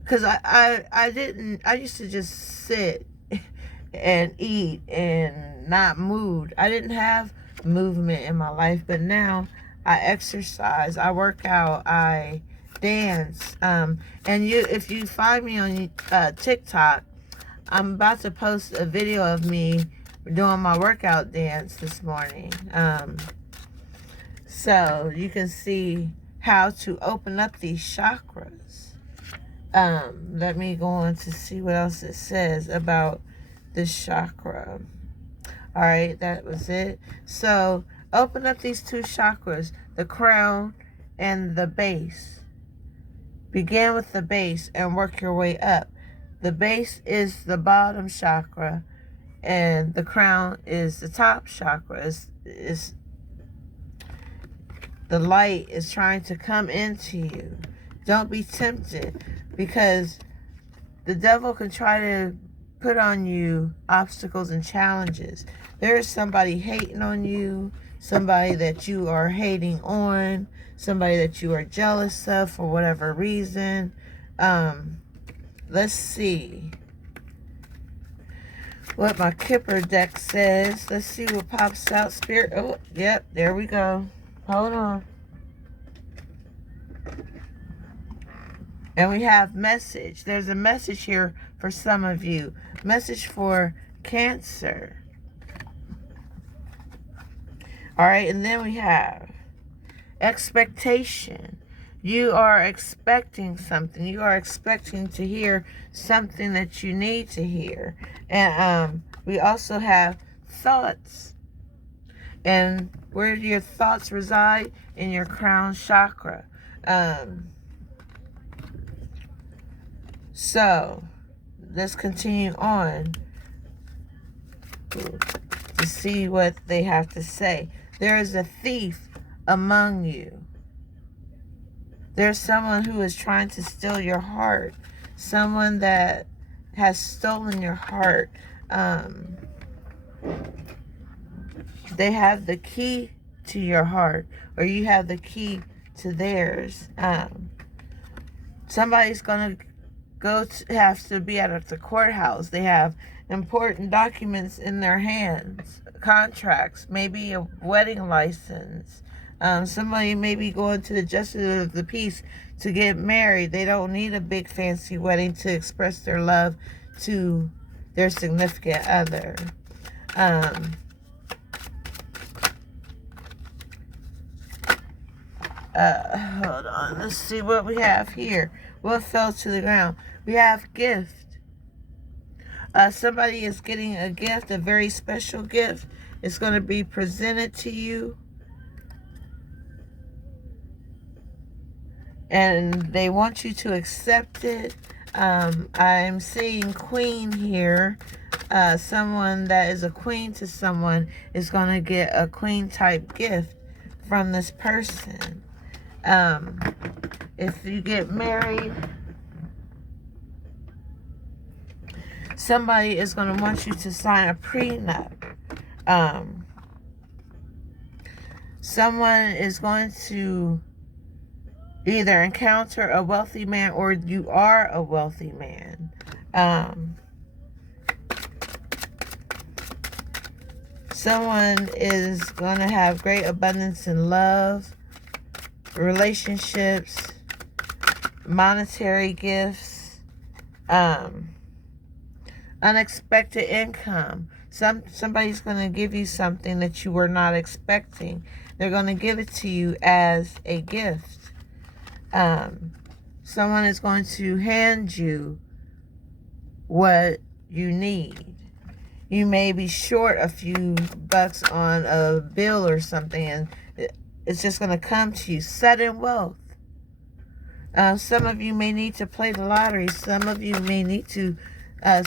because I used to just sit and eat and not move. I didn't have movement in my life, but now I exercise, I work out, I dance. If you find me on TikTok, I'm about to post a video of me doing my workout dance this morning. So you can see how to open up these chakras. Let me go on to see what else it says about this chakra. All right, that was it. So open up these two chakras, the crown and the base. Begin with the base and work your way up. The base is the bottom chakra and the crown is the top chakra. Is the light is trying to come into you. Don't be tempted, because the devil can try to put on you obstacles and challenges. There is somebody hating on you, somebody that you are hating on, somebody that you are jealous of for whatever reason. Let's see what my Kipper deck says. Let's see what pops out. Spirit. Oh, yep, there we go. Hold on. And we have message. There's a message here for some of you. Message for Cancer. All right, and then we have expectation. You are expecting something. You are expecting to hear something that you need to hear. And we also have thoughts. And where do your thoughts reside? In your crown chakra. So let's continue on to see what they have to say. There is a thief among you. There's someone who is trying to steal your heart. Someone that has stolen your heart. They have the key to your heart, or you have the key to theirs. Somebody's going to have to be at the courthouse. They have important documents in their hands, contracts, maybe a wedding license. Somebody may be going to the justice of the peace to get married. They don't need a big fancy wedding to express their love to their significant other. Hold on. Let's see what we have here. What fell to the ground? We have gift. Somebody is getting a gift, a very special gift. It's going to be presented to you. And they want you to accept it. I'm seeing queen here. Someone that is a queen to someone is going to get a queen type gift from this person. If you get married, somebody is going to want you to sign a prenup. Someone is going to either encounter a wealthy man, or you are a wealthy man. Someone is going to have great abundance in love, relationships, monetary gifts, unexpected income. Somebody's going to give you something that you were not expecting. They're going to give it to you as a gift. Someone is going to hand you what you need. You may be short a few bucks on a bill or something, and it's just going to come to you. Sudden wealth. Some of you may need to play the lottery. Some of you may need to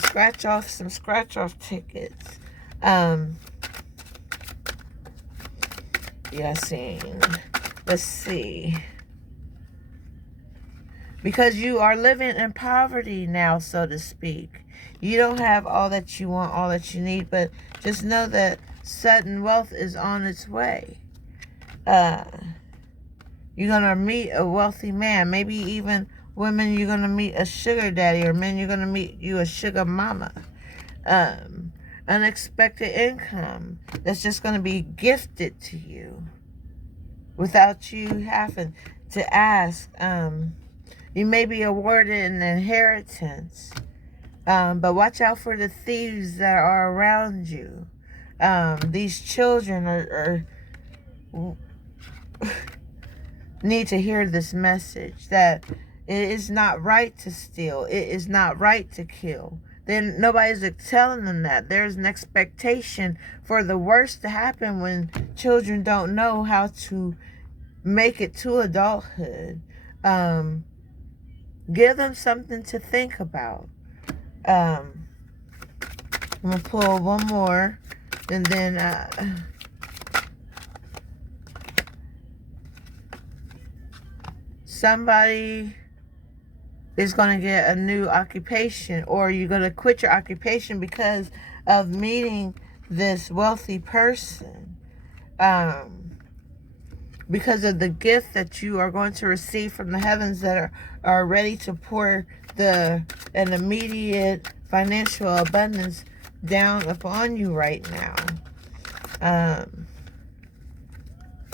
scratch off some scratch-off tickets. Let's see. Because you are living in poverty now, so to speak. You don't have all that you want, all that you need, but just know that sudden wealth is on its way. You're going to meet a wealthy man. Maybe even women, you're going to meet a sugar daddy, or men, you're going to meet you a sugar mama. Unexpected income that's just going to be gifted to you without you having to ask. You may be awarded an inheritance, but watch out for the thieves that are around you. These children are need to hear this message, that it is not right to steal. It is not right to kill. Then nobody's telling them that. There's an expectation for the worst to happen when children don't know how to make it to adulthood. Give them something to think about. I'm going to pull one more, and then somebody is going to get a new occupation, or you're going to quit your occupation because of meeting this wealthy person. Because of the gift that you are going to receive from the heavens that are ready to pour an immediate financial abundance down upon you right now.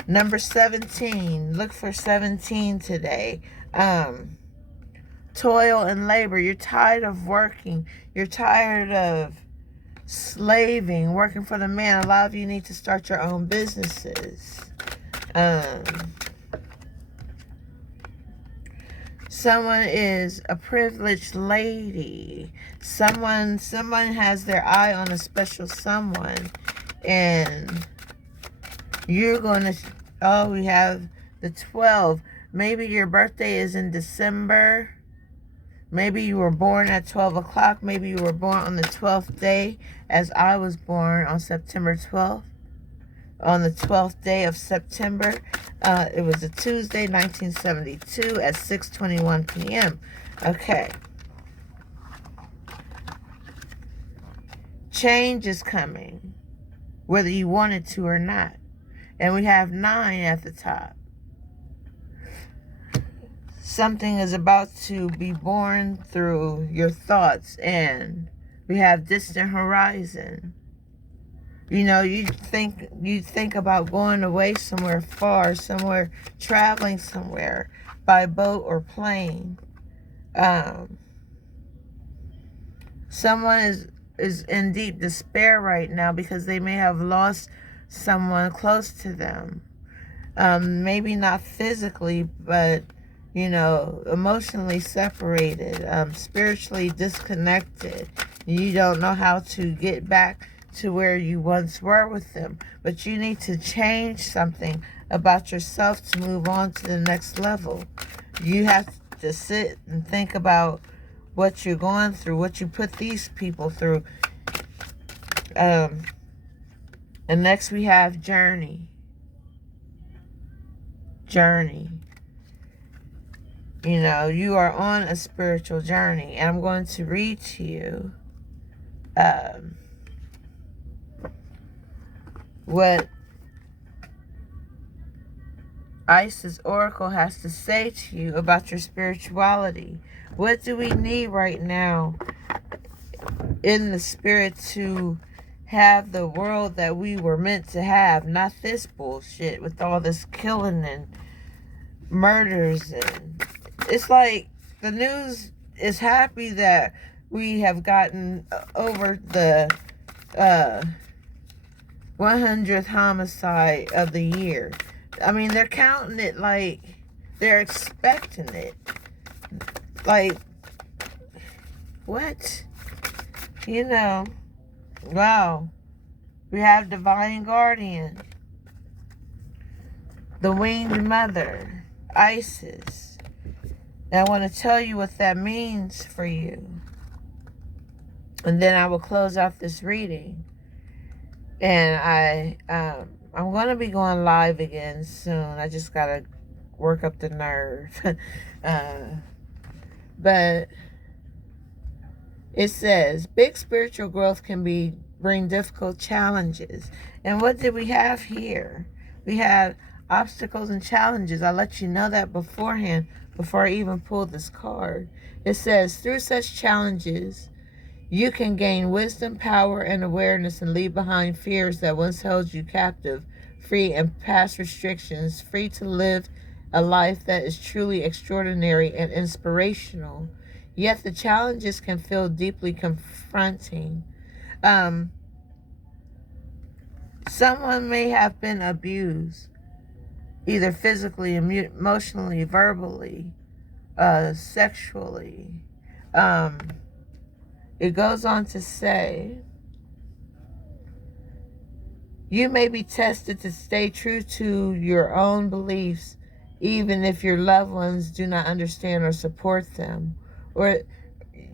Number 17. Look for 17 today. Toil and labor. You're tired of working. You're tired of slaving, working for the man. A lot of you need to start your own businesses. Someone is a privileged lady. Someone has their eye on a special someone, and you're going to, we have the 12. Maybe your birthday is in December. Maybe you were born at 12 o'clock. Maybe you were born on the 12th day, as I was born on September 12th. On the 12th day of September. It was a Tuesday, 1972 at 6:21 p.m. Okay. Change is coming, whether you want it to or not. And we have 9 at the top. Something is about to be born through your thoughts, and we have distant horizon. You know, you think about going away somewhere far, somewhere, traveling somewhere by boat or plane. Someone is in deep despair right now because they may have lost someone close to them. Maybe not physically, but, you know, emotionally separated, spiritually disconnected. You don't know how to get back to where you once were with them, but you need to change something about yourself to move on to the next level. You have to sit and think about what you're going through, what you put these people through. And next we have journey. Journey. You know, you are on a spiritual journey, and I'm going to read to you what Isis Oracle has to say to you about your spirituality. What do we need right now in the spirit to have the world that we were meant to have? Not this bullshit with all this killing and murders. And it's like the news is happy that we have gotten over the 100th homicide of the year. I mean, they're counting it like they're expecting it. Like, what? You know, wow. We have Divine Guardian, the Winged Mother, Isis. And I want to tell you what that means for you. And then I will close out this reading. And I'm going to be going live again soon. I just got to work up the nerve. But it says, big spiritual growth can bring difficult challenges. And what did we have here? We had obstacles and challenges. I let you know that beforehand, before I even pulled this card. It says, through such challenges, you can gain wisdom, power, and awareness, and leave behind fears that once held you captive, free and past restrictions, free to live a life that is truly extraordinary and inspirational. Yet the challenges can feel deeply confronting. Someone may have been abused, either physically, emotionally, verbally, sexually. It goes on to say, you may be tested to stay true to your own beliefs, even if your loved ones do not understand or support them. Or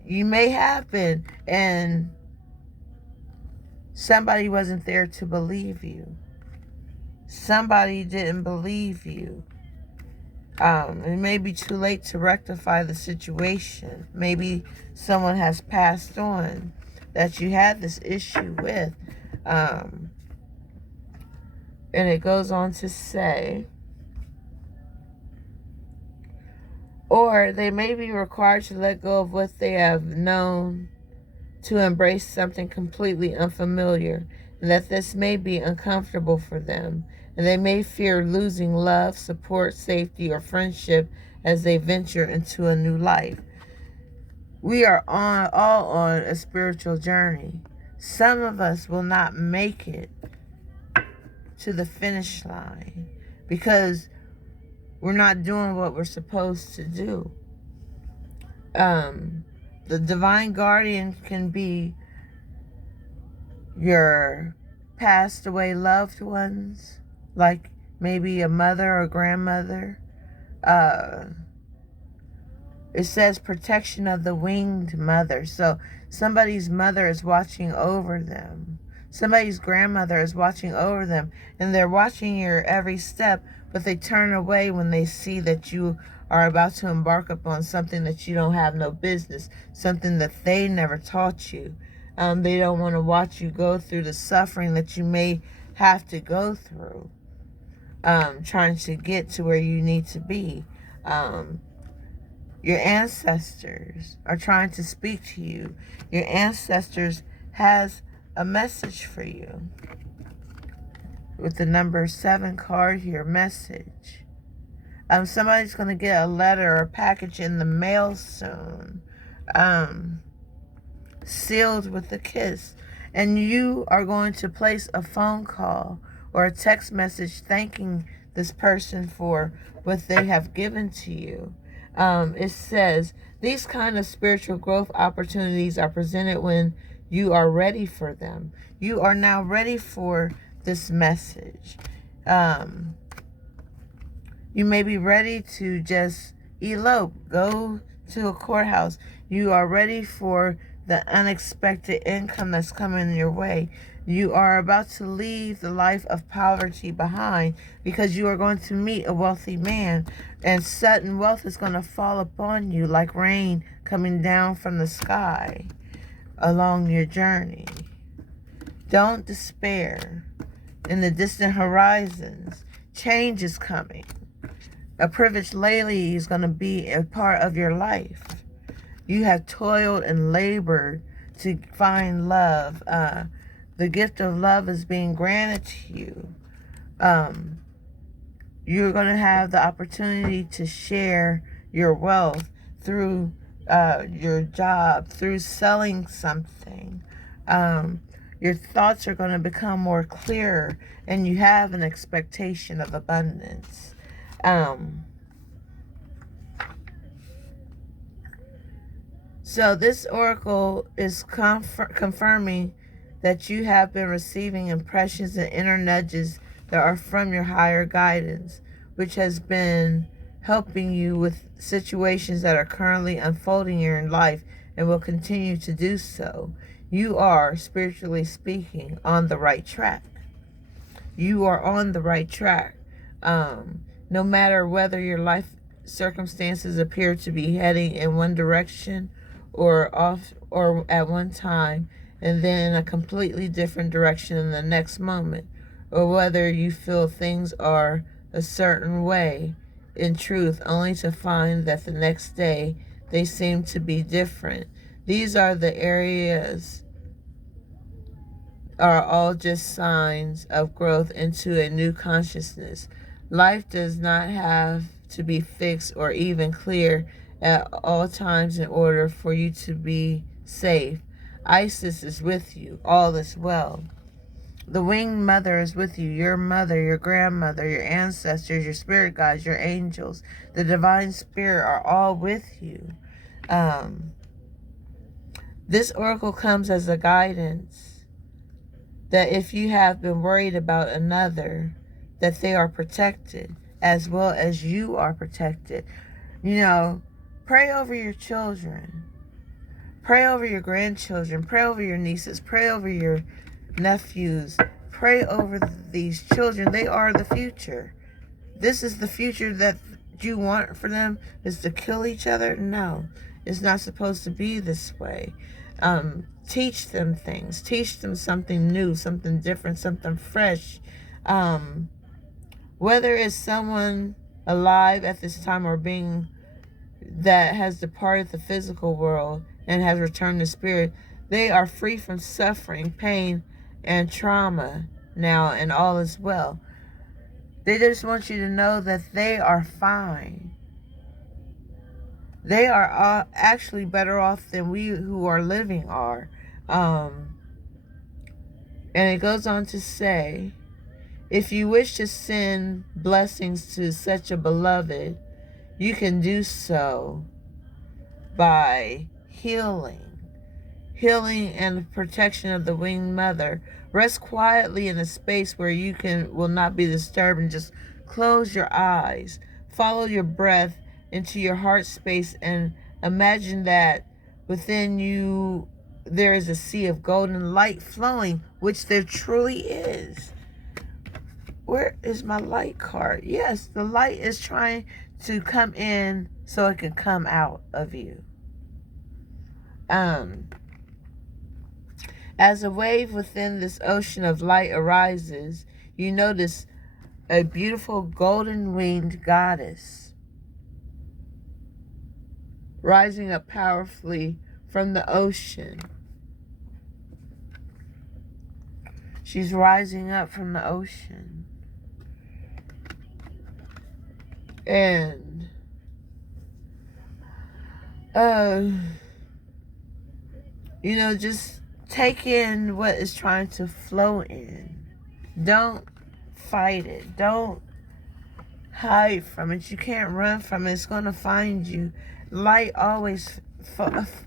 you may have been, and somebody wasn't there to believe you. Somebody didn't believe you. It may be too late to rectify the situation. Maybe someone has passed on that you had this issue with. And it goes on to say, or they may be required to let go of what they have known to embrace something completely unfamiliar, and that this may be uncomfortable for them. And they may fear losing love, support, safety, or friendship as they venture into a new life. We are all on a spiritual journey. Some of us will not make it to the finish line because we're not doing what we're supposed to do. The Divine Guardian can be your passed away loved ones, like maybe a mother or grandmother. It says protection of the winged mother. So somebody's mother is watching over them. Somebody's grandmother is watching over them. And they're watching your every step, but they turn away when they see that you are about to embark upon something that you don't have no business, something that they never taught you. They don't want to watch you go through the suffering that you may have to go through, trying to get to where you need to be. Your ancestors are trying to speak to you. Your ancestors has a message for you. With the number 7 card here, message. Somebody's going to get a letter or a package in the mail soon. Sealed with a kiss. And you are going to place a phone call or a text message thanking this person for what they have given to you. It says, these kind of spiritual growth opportunities are presented when you are ready for them. You are now ready for this message. You may be ready to just elope, go to a courthouse. You are ready for the unexpected income that's coming your way. You are about to leave the life of poverty behind because you are going to meet a wealthy man, and sudden wealth is going to fall upon you like rain coming down from the sky along your journey. Don't despair. In the distant horizons, change is coming. A privileged lady is going to be a part of your life. You have toiled and labored to find love. The gift of love is being granted to you. You're going to have the opportunity to share your wealth through your job, through selling something. Your thoughts are going to become more clearer, and you have an expectation of abundance. So this oracle is confirming that you have been receiving impressions and inner nudges that are from your higher guidance, which has been helping you with situations that are currently unfolding in your life and will continue to do so. You are, spiritually speaking, on the right track. You are on the right track. No matter whether your life circumstances appear to be heading in one direction or off, or at one time, and then in a completely different direction in the next moment, or whether you feel things are a certain way, in truth, only to find that the next day they seem to be different. These are the areas are all just signs of growth into a new consciousness. Life does not have to be fixed or even clear at all times in order for you to be safe. Isis is with you. All is well. The winged mother is with you. Your mother, your grandmother, your ancestors, your spirit guides, your angels, the divine spirit are all with you. This oracle comes as a guidance that if you have been worried about another, that they are protected as well as you are protected. You know, pray over your children. Pray over your grandchildren. Pray over your nieces. Pray over your nephews. Pray over these children. They are the future. This is the future that you want for them, is to kill each other? No, it's not supposed to be this way. Teach them things. Teach them something new, something different, something fresh. Whether it's someone alive at this time or being that has departed the physical world and has returned to spirit, they are free from suffering, pain, and trauma now, and all is well. They just want you to know that they are fine. They are actually better off than we who are living are. And it goes on to say, if you wish to send blessings to such a beloved, you can do so by healing and protection of the winged mother. Rest quietly in a space where you will not be disturbed, and just close your eyes. Follow your breath into your heart space and Imagine that within you there is a sea of golden light flowing, which there truly is. Where is my light card? Yes, the light is trying to come in so it can come out of you. As a wave within this ocean of light arises, you notice a beautiful golden-winged goddess rising up powerfully from the ocean. She's rising up from the ocean. And just take in what is trying to flow in. Don't fight it. Don't hide from it. You can't run from it. It's going to find you. Light always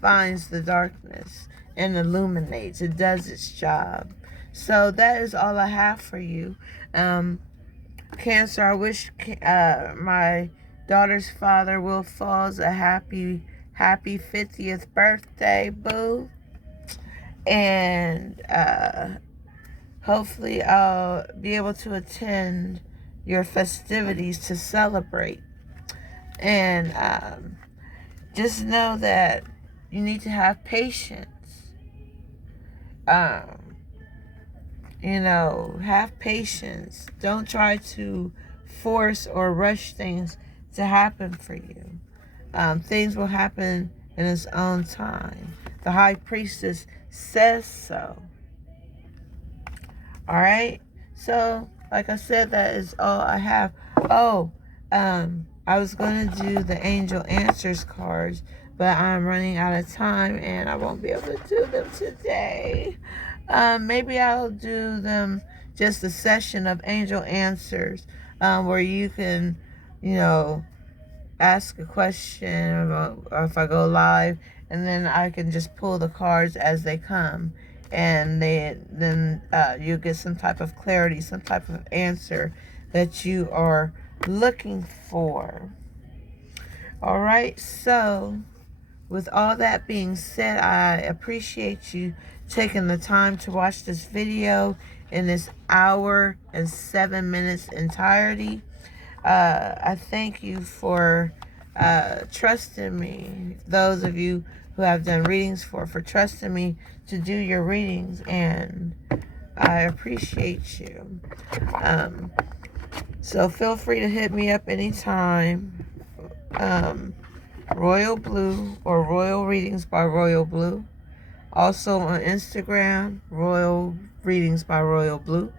finds the darkness and illuminates. It does its job. So that is all I have for you. Cancer, I wish my daughter's father, Will Falls, a happy 50th birthday, boo. And hopefully I'll be able to attend your festivities to celebrate. And just know that you need to have patience. Have patience. Don't try to force or rush things to happen for you. Things will happen in its own time. The high priestess says so. All right? So, like I said, that is all I have. Oh, I was going to do the angel answers cards, but I'm running out of time and I won't be able to do them today. Maybe I'll do them just a session of angel answers where you can, ask a question or if I go live, and then I can just pull the cards as they come. And then you get some type of clarity, some type of answer that you are looking for. All right, so with all that being said, I appreciate you taking the time to watch this video in this hour and 7 minutes entirety. I thank you for trusting me, those of you who have done readings for trusting me to do your readings, and I appreciate you. So feel free to hit me up anytime. Royal Blue or Royal Readings by Royal Blue. Also on Instagram, Royal Readings by Royal Blue.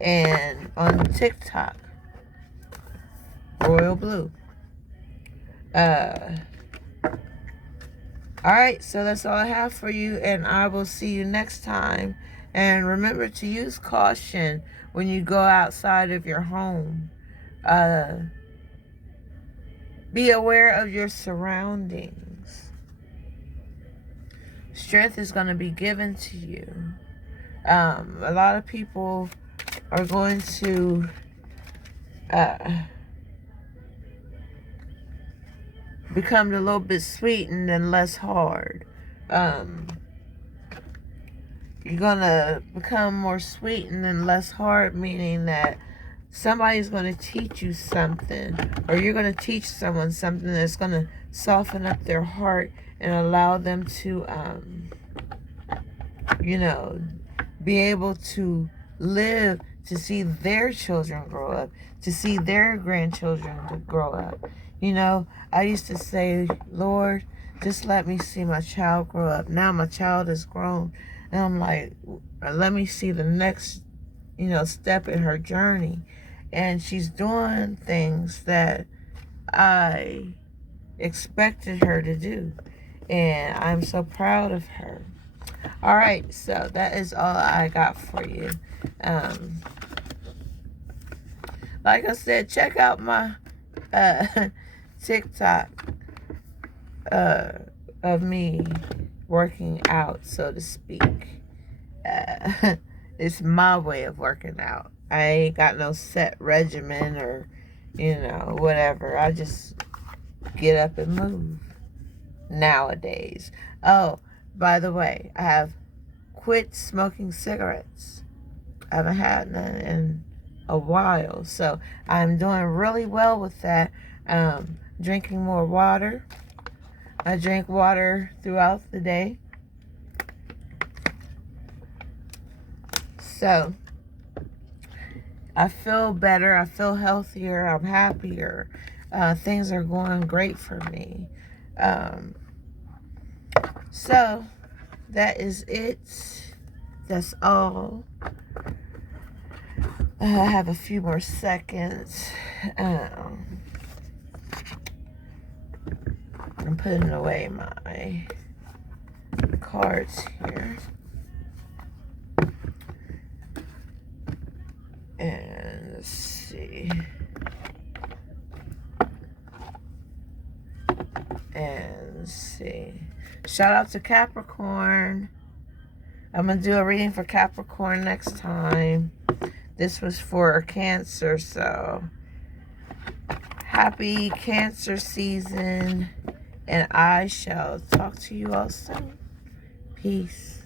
And on TikTok, Royal Blue. Alright, so that's all I have for you, and I will see you next time. And remember to use caution when you go outside of your home. Be aware of your surroundings. Strength is going to be given to you. A lot of people are going to become a little bit sweetened and less hard. You're going to become more sweetened and less hard, meaning that somebody's going to teach you something, or you're going to teach someone something that's going to soften up their heart and allow them to, be able to live, to see their children grow up, to see their grandchildren to grow up. I used to say, Lord, just let me see my child grow up. Now my child is grown. And I'm like, let me see the next, step in her journey. And she's doing things that I expected her to do. And I'm so proud of her. All right, so that is all I got for you. Like I said, check out my TikTok of me working out, so to speak. It's my way of working out. I ain't got no set regimen or, whatever. I just get up and move. nowadays. Oh, by the way, I have quit smoking cigarettes. I haven't had none in a while, so I'm doing really well with that. Drinking more water. I drink water throughout the day. So I feel better. I feel healthier. I'm happier. Things are going great for me. So that is it. That's all. I have a few more seconds. I'm putting away my cards here. And let's see. And let's see. Shout out to Capricorn. I'm going to do a reading for Capricorn next time. This was for Cancer, so happy Cancer season. And I shall talk to you all soon. Peace.